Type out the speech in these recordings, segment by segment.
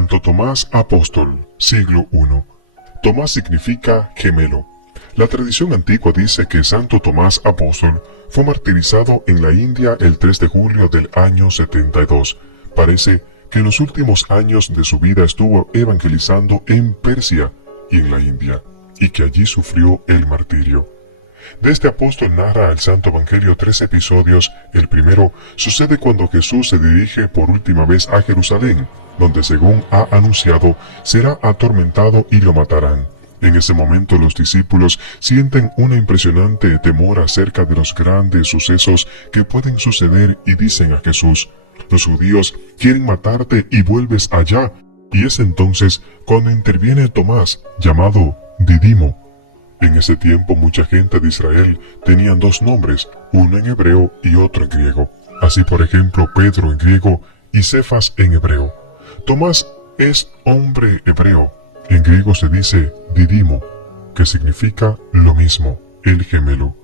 Santo Tomás Apóstol, siglo I. Tomás significa gemelo. La tradición antigua dice que Santo Tomás Apóstol fue martirizado en la India el 3 de julio del año 72. Parece que en los últimos años de su vida estuvo evangelizando en Persia y en la India, y que allí sufrió el martirio. De este apóstol narra el Santo Evangelio 3 episodios. El primero sucede cuando Jesús se dirige por última vez a Jerusalén, donde según ha anunciado, será atormentado y lo matarán. En ese momento los discípulos sienten una impresionante temor acerca de los grandes sucesos que pueden suceder y dicen a Jesús: los judíos quieren matarte y vuelves allá. Y es entonces cuando interviene Tomás, llamado Didimo. En ese tiempo mucha gente de Israel tenían dos nombres, uno en hebreo y otro en griego. Así por ejemplo Pedro en griego y Cefas en hebreo. Tomás es hombre hebreo. En griego se dice Didimo, que significa lo mismo, el gemelo.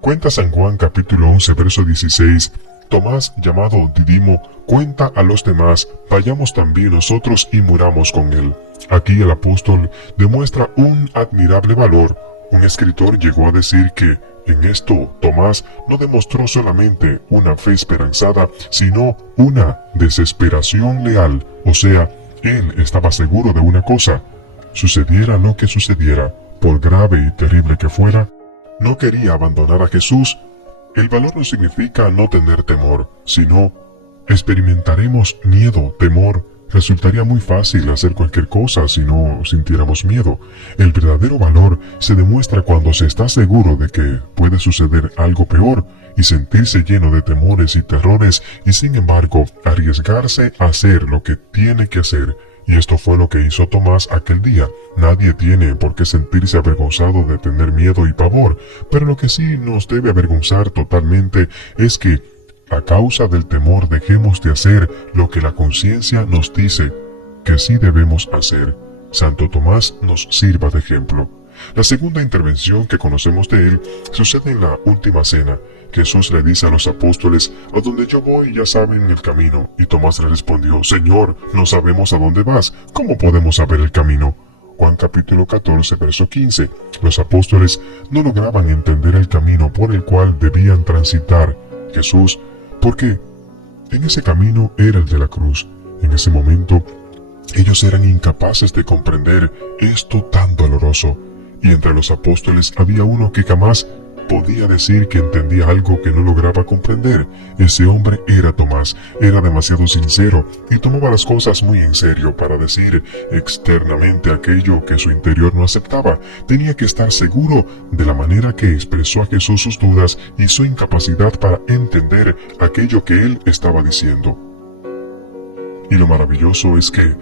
Cuenta San Juan capítulo 11 verso 16, Tomás, llamado Didimo, cuenta a los demás: vayamos también nosotros y muramos con él. Aquí el apóstol demuestra un admirable valor. Un escritor llegó a decir que en esto Tomás no demostró solamente una fe esperanzada, sino una desesperación leal. O sea, él estaba seguro de una cosa: sucediera lo que sucediera, por grave y terrible que fuera, no quería abandonar a Jesús. El valor no significa no tener temor, sino experimentaremos miedo, temor. Resultaría muy fácil hacer cualquier cosa si no sintiéramos miedo. El verdadero valor se demuestra cuando se está seguro de que puede suceder algo peor y sentirse lleno de temores y terrores y sin embargo arriesgarse a hacer lo que tiene que hacer. Y esto fue lo que hizo Tomás aquel día. Nadie tiene por qué sentirse avergonzado de tener miedo y pavor, pero lo que sí nos debe avergonzar totalmente es que a causa del temor dejemos de hacer lo que la conciencia nos dice que sí debemos hacer. Santo Tomás nos sirva de ejemplo. La segunda intervención que conocemos de él sucede en la última cena. Jesús le dice a los apóstoles: a donde yo voy ya saben el camino. Y Tomás le respondió: Señor, no sabemos a dónde vas, ¿cómo podemos saber el camino? Juan capítulo 14 verso 15. Los apóstoles no lograban entender el camino por el cual debían transitar Jesús, porque en ese camino era el de la cruz. En ese momento ellos eran incapaces de comprender esto tan doloroso. Y entre los apóstoles había uno que jamás podía decir que entendía algo que no lograba comprender. Ese hombre era Tomás. Era demasiado sincero y tomaba las cosas muy en serio para decir externamente aquello que su interior no aceptaba. Tenía que estar seguro de la manera que expresó a Jesús sus dudas y su incapacidad para entender aquello que él estaba diciendo. Y lo maravilloso es que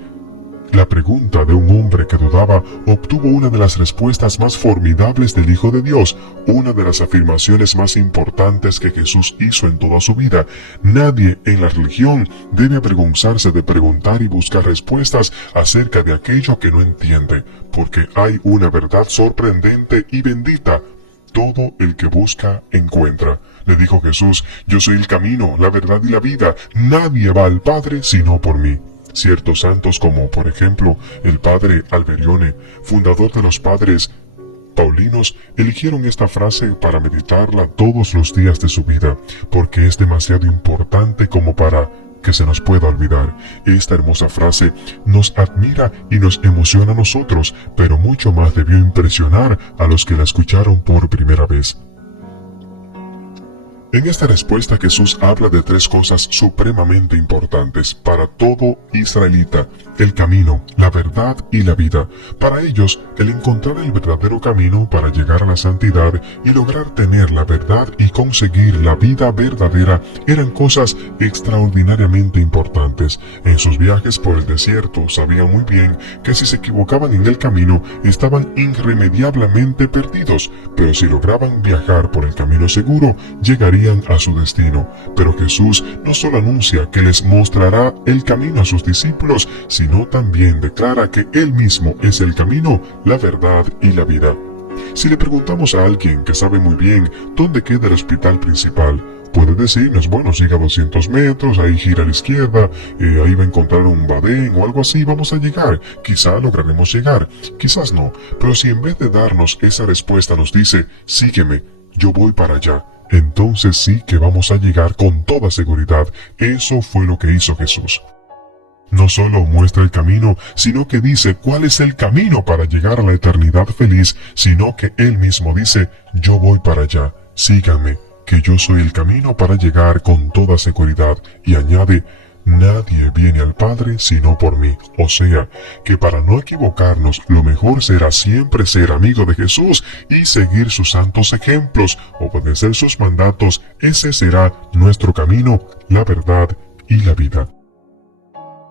la pregunta de un hombre que dudaba obtuvo una de las respuestas más formidables del Hijo de Dios, una de las afirmaciones más importantes que Jesús hizo en toda su vida. Nadie en la religión debe avergonzarse de preguntar y buscar respuestas acerca de aquello que no entiende, porque hay una verdad sorprendente y bendita. Todo el que busca, encuentra. Le dijo Jesús: yo soy el camino, la verdad y la vida. Nadie va al Padre sino por mí. Ciertos santos como, por ejemplo, el padre Alberione, fundador de los padres paulinos, eligieron esta frase para meditarla todos los días de su vida, porque es demasiado importante como para que se nos pueda olvidar. Esta hermosa frase nos admira y nos emociona a nosotros, pero mucho más debió impresionar a los que la escucharon por primera vez. En esta respuesta Jesús habla de tres cosas supremamente importantes para todo israelita: el camino, la verdad y la vida. Para ellos, el encontrar el verdadero camino para llegar a la santidad y lograr tener la verdad y conseguir la vida verdadera eran cosas extraordinariamente importantes. En sus viajes por el desierto sabían muy bien que si se equivocaban en el camino estaban irremediablemente perdidos, pero si lograban viajar por el camino seguro, llegarían a su destino. Pero Jesús no solo anuncia que les mostrará el camino a sus discípulos, sino también declara que Él mismo es el camino, la verdad y la vida. Si le preguntamos a alguien que sabe muy bien dónde queda el hospital principal, puede decirnos, bueno, siga 200 metros, ahí gira a la izquierda, ahí va a encontrar un badén o algo así, vamos a llegar. Quizá lograremos llegar, quizás no. Pero si en vez de darnos esa respuesta nos dice, sígueme, yo voy para allá, entonces sí que vamos a llegar con toda seguridad. Eso fue lo que hizo Jesús. No solo muestra el camino, sino que dice cuál es el camino para llegar a la eternidad feliz, sino que Él mismo dice, yo voy para allá, síganme, que yo soy el camino para llegar con toda seguridad, y añade, nadie viene al Padre sino por mí. O sea, que para no equivocarnos, lo mejor será siempre ser amigo de Jesús y seguir sus santos ejemplos, obedecer sus mandatos. Ese será nuestro camino, la verdad y la vida.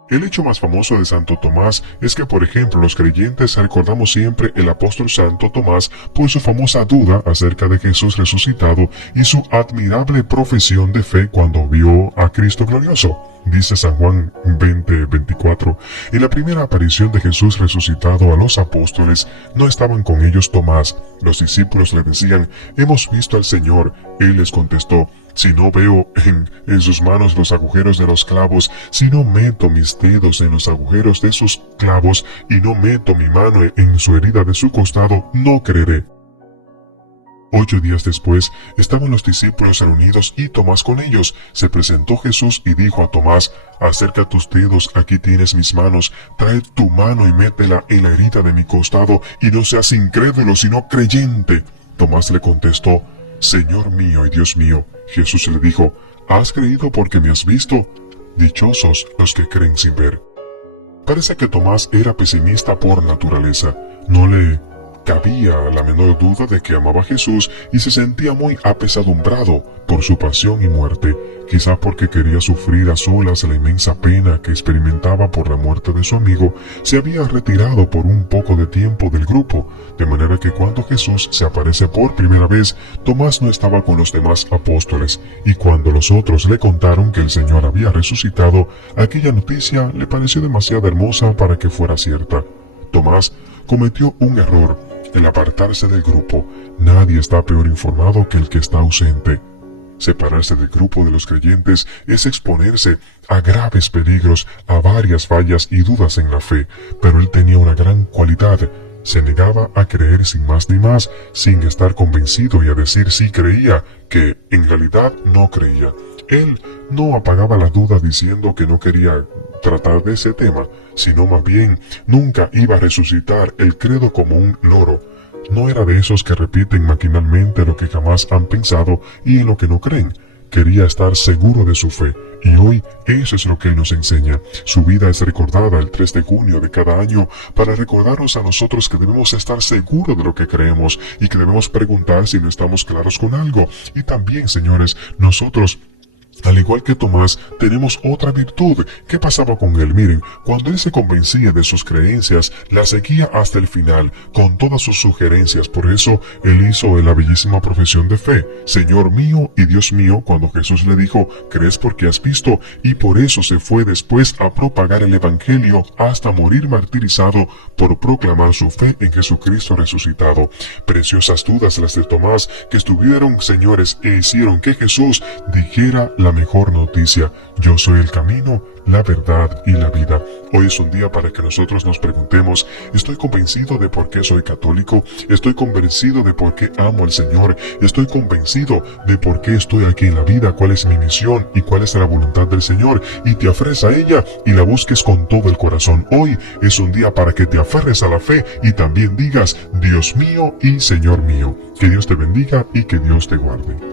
El hecho más famoso de Santo Tomás es que, por ejemplo, los creyentes recordamos siempre el apóstol Santo Tomás por su famosa duda acerca de Jesús resucitado y su admirable profesión de fe cuando vio a Cristo glorioso. Dice San Juan 20:24, en la primera aparición de Jesús resucitado a los apóstoles, no estaban con ellos Tomás. Los discípulos le decían, hemos visto al Señor. Él les contestó, si no veo en sus manos los agujeros de los clavos, si no meto mis dedos en los agujeros de sus clavos y no meto mi mano en su herida de su costado, no creeré. 8 días después, estaban los discípulos reunidos y Tomás con ellos. Se presentó Jesús y dijo a Tomás, acerca tus dedos, aquí tienes mis manos, trae tu mano y métela en la herida de mi costado, y no seas incrédulo, sino creyente. Tomás le contestó, Señor mío y Dios mío. Jesús le dijo, ¿has creído porque me has visto? Dichosos los que creen sin ver. Parece que Tomás era pesimista por naturaleza. No le cabía la menor duda de que amaba a Jesús y se sentía muy apesadumbrado por su pasión y muerte, quizá porque quería sufrir a solas la inmensa pena que experimentaba por la muerte de su amigo. Se había retirado por un poco de tiempo del grupo, de manera que cuando Jesús se aparece por primera vez, Tomás no estaba con los demás apóstoles, y cuando los otros le contaron que el Señor había resucitado, aquella noticia le pareció demasiado hermosa para que fuera cierta. Tomás cometió un error, el apartarse del grupo. Nadie está peor informado que el que está ausente. Separarse del grupo de los creyentes es exponerse a graves peligros, a varias fallas y dudas en la fe, pero él tenía una gran cualidad. Se negaba a creer sin más ni más, sin estar convencido, y a decir sí creía, que en realidad no creía. Él no apagaba la duda diciendo que no quería tratar de ese tema, sino más bien nunca iba a resucitar el credo como un loro. No era de esos que repiten maquinalmente lo que jamás han pensado y en lo que no creen. Quería estar seguro de su fe, y hoy eso es lo que él nos enseña. Su vida es recordada el 3 de junio de cada año para recordarnos a nosotros que debemos estar seguros de lo que creemos y que debemos preguntar si no estamos claros con algo. Y también, señores, nosotros, al igual que Tomás, tenemos otra virtud. ¿Qué pasaba con él? Miren, cuando él se convencía de sus creencias, las seguía hasta el final, con todas sus sugerencias. Por eso, él hizo la bellísima profesión de fe, Señor mío y Dios mío, cuando Jesús le dijo, ¿crees porque has visto? Y por eso se fue después a propagar el Evangelio hasta morir martirizado por proclamar su fe en Jesucristo resucitado. Preciosas dudas las de Tomás, que estuvieron, señores, e hicieron que Jesús dijera la mejor noticia: yo soy el camino, la verdad y la vida. Hoy es un día para que nosotros nos preguntemos: ¿estoy convencido de por qué soy católico? ¿Estoy convencido de por qué amo al Señor? ¿Estoy convencido de por qué estoy aquí en la vida? ¿Cuál es mi misión y cuál es la voluntad del Señor? Y te aferres a ella y la busques con todo el corazón. Hoy es un día para que te aferres a la fe y también digas: Dios mío y Señor mío. Que Dios te bendiga y que Dios te guarde.